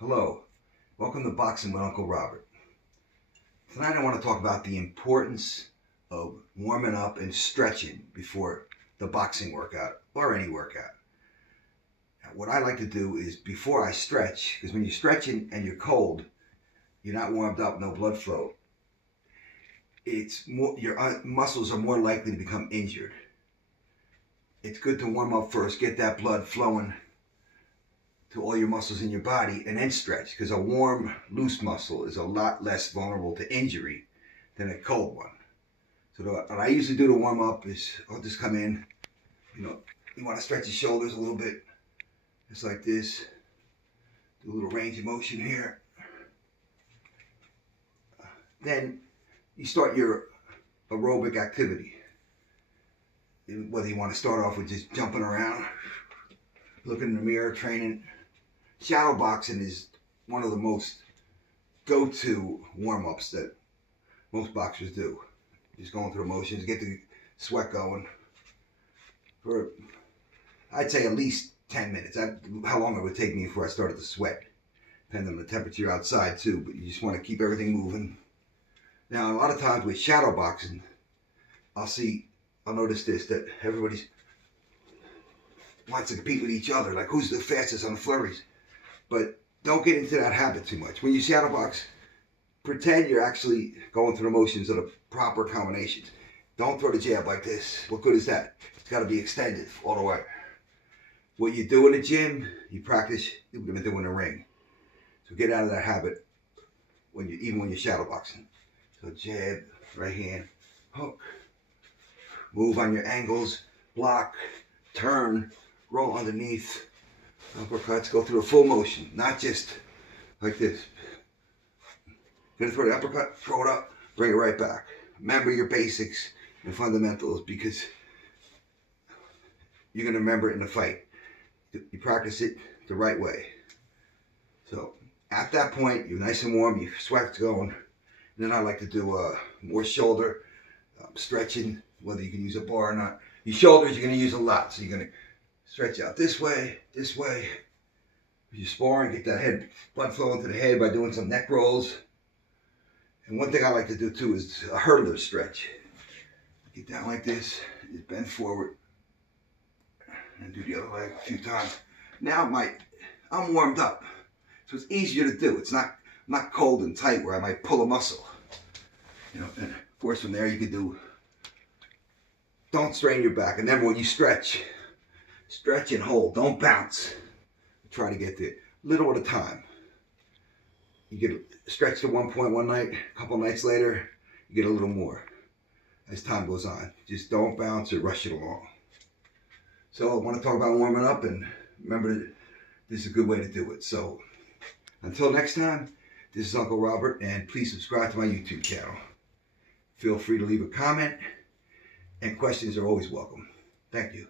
Hello, welcome to Boxing with Uncle Robert. Tonight I want to talk about the importance of warming up and stretching before the boxing workout or any workout. Now, what I like to do is before I stretch, because when you're stretching and you're cold, you're not warmed up, no blood flow. It's more your muscles are more likely to become injured. It's good to warm up first, get that blood flowing to all your muscles in your body and then stretch, because a warm, loose muscle is a lot less vulnerable to injury than a cold one. So what I usually do to warm up is I'll just come in, you want to stretch your shoulders a little bit, just like this. Do a little range of motion here. Then you start your aerobic activity. Whether you want to start off with just jumping around, looking in the mirror, training. Shadow boxing is one of the most go-to warm-ups that most boxers do. Just going through the motions, get the sweat going for, I'd say, at least 10 minutes. How long it would take me before I started to sweat. Depends on the temperature outside too, but you just want to keep everything moving. Now, a lot of times with shadow boxing, I'll notice this, that everybody wants to compete with each other, like who's the fastest on the flurries. But don't get into that habit too much. When you shadow box, pretend you're actually going through the motions of the proper combinations. Don't throw the jab like this. What good is that? It's got to be extended all the way. What you do in the gym, you practice, you're going to do in the ring. So get out of that habit even when you're shadow boxing. So jab, right hand, hook. Move on your angles, block, turn, roll underneath. Uppercuts, go through a full motion, not just like this. Gonna throw the uppercut, throw it up, bring it right back. Remember your basics and fundamentals, because you're gonna remember it in the fight. You practice it the right way. So at that point, you're nice and warm, your sweat's going. And then I like to do more shoulder stretching, whether you can use a bar or not. Your shoulders you're gonna use a lot, so you're gonna stretch out this way. You're sparring, get that head blood flow into the head by doing some neck rolls. And one thing I like to do too is a hurdler stretch. Get down like this, just bend forward, and do the other leg a few times. Now I'm warmed up, so it's easier to do. It's not cold and tight where I might pull a muscle. And of course from there you can do. Don't strain your back, and then when you stretch and hold. Don't bounce. Try to get there little at a time. You get stretched to one point one night, a couple nights later, you get a little more as time goes on. Just don't bounce or rush it along. So I want to talk about warming up, and remember that this is a good way to do it. So until next time, this is Uncle Robert, and please subscribe to my YouTube channel. Feel free to leave a comment, and questions are always welcome. Thank you.